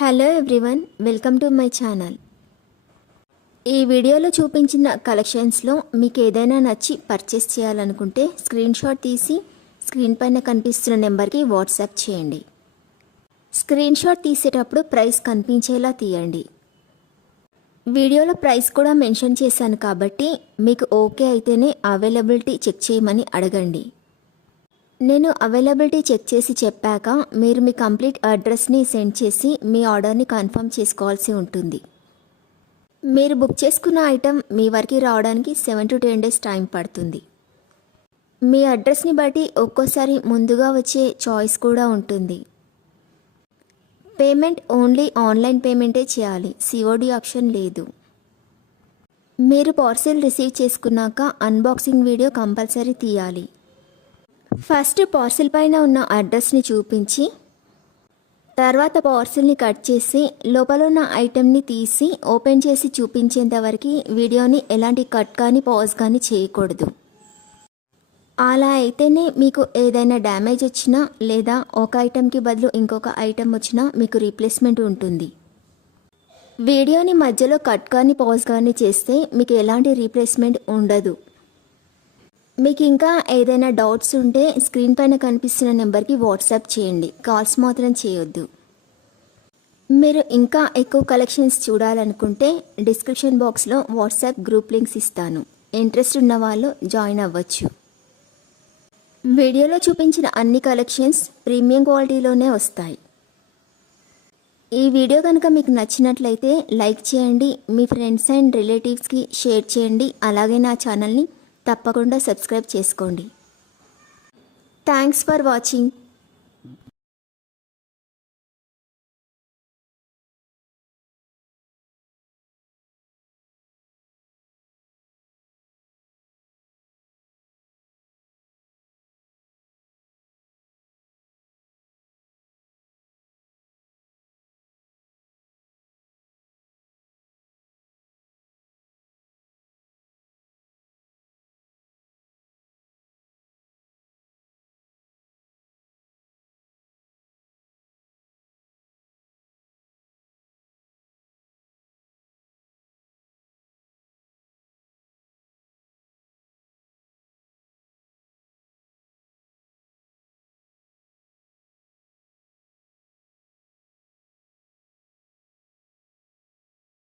Hello everyone, welcome to my channel. ఈ వీడియోలో చూపించిన కలెక్షన్స్లో మీకు ఏదైనా నచ్చి పర్చేస్ చేయాలనుకుంటే స్క్రీన్ షాట్ తీసి స్క్రీన్ పైన కనిపిస్తున్న నెంబర్కి వాట్సాప్ చేయండి. స్క్రీన్ షాట్ తీసేటప్పుడు ప్రైస్ కనిపించేలా తీయండి. వీడియోలో ప్రైస్ కూడా మెన్షన్ చేశాను కాబట్టి మీకు ఓకే అయితేనే అవైలబిలిటీ చెక్ చేయమని అడగండి. నేను అవైలబిలిటీ చెక్ చేసి చెప్పాక మీరు మీ కంప్లీట్ అడ్రస్ని సెండ్ చేసి మీ ఆర్డర్ని కన్ఫర్మ్ చేసుకోవాల్సి ఉంటుంది. మీరు బుక్ చేసుకున్న ఐటెం మీ వరకు రావడానికి 7 to 10 days టైం పడుతుంది. మీ అడ్రస్ని బట్టి ఒక్కోసారి ముందుగా వచ్చే చాయిస్ కూడా ఉంటుంది. పేమెంట్ ఓన్లీ ఆన్లైన్ పేమెంటే చేయాలి, సిఓడి ఆప్షన్ లేదు. మీరు పార్సిల్ రిసీవ్ చేసుకున్నాక అన్బాక్సింగ్ వీడియో కంపల్సరీ తీయాలి. ఫస్ట్ పార్సిల్ పైన ఉన్న అడ్రస్ని చూపించి తర్వాత పార్సిల్ని కట్ చేసి లోపల ఉన్న ఐటెంని తీసి ఓపెన్ చేసి చూపించేంత వరకు వీడియోని ఎలాంటి కట్ కానీ పాజ్ కానీ చేయకూడదు. అలా అయితేనే మీకు ఏదైనా డ్యామేజ్ వచ్చినా లేదా ఒక ఐటెంకి బదులు ఇంకొక ఐటెం వచ్చినా మీకు రీప్లేస్మెంట్ ఉంటుంది. వీడియోని మధ్యలో కట్ కానీ పాజ్ కానీ చేస్తే మీకు ఎలాంటి రీప్లేస్మెంట్ ఉండదు. మీకు ఇంకా ఏదైనా డౌట్స్ ఉంటే స్క్రీన్ పైన కనిపిస్తున్న నెంబర్కి వాట్సాప్ చేయండి, కాల్స్ మాత్రం చేయొద్దు. మీరు ఇంకా ఎక్కువ కలెక్షన్స్ చూడాలనుకుంటే డిస్క్రిప్షన్ బాక్స్లో వాట్సాప్ గ్రూప్ లింక్స్ ఇస్తాను, ఇంట్రెస్ట్ ఉన్న వాళ్ళు జాయిన్ అవ్వచ్చు. వీడియోలో చూపించిన అన్ని కలెక్షన్స్ ప్రీమియం క్వాలిటీలోనే వస్తాయి. ఈ వీడియో కనుక మీకు నచ్చినట్లయితే లైక్ చేయండి, మీ ఫ్రెండ్స్ అండ్ రిలేటివ్స్కి షేర్ చేయండి. అలాగే నా ఛానల్ని తప్పకుండా సబ్స్క్రైబ్ చేసుకోండి. Thanks for watching.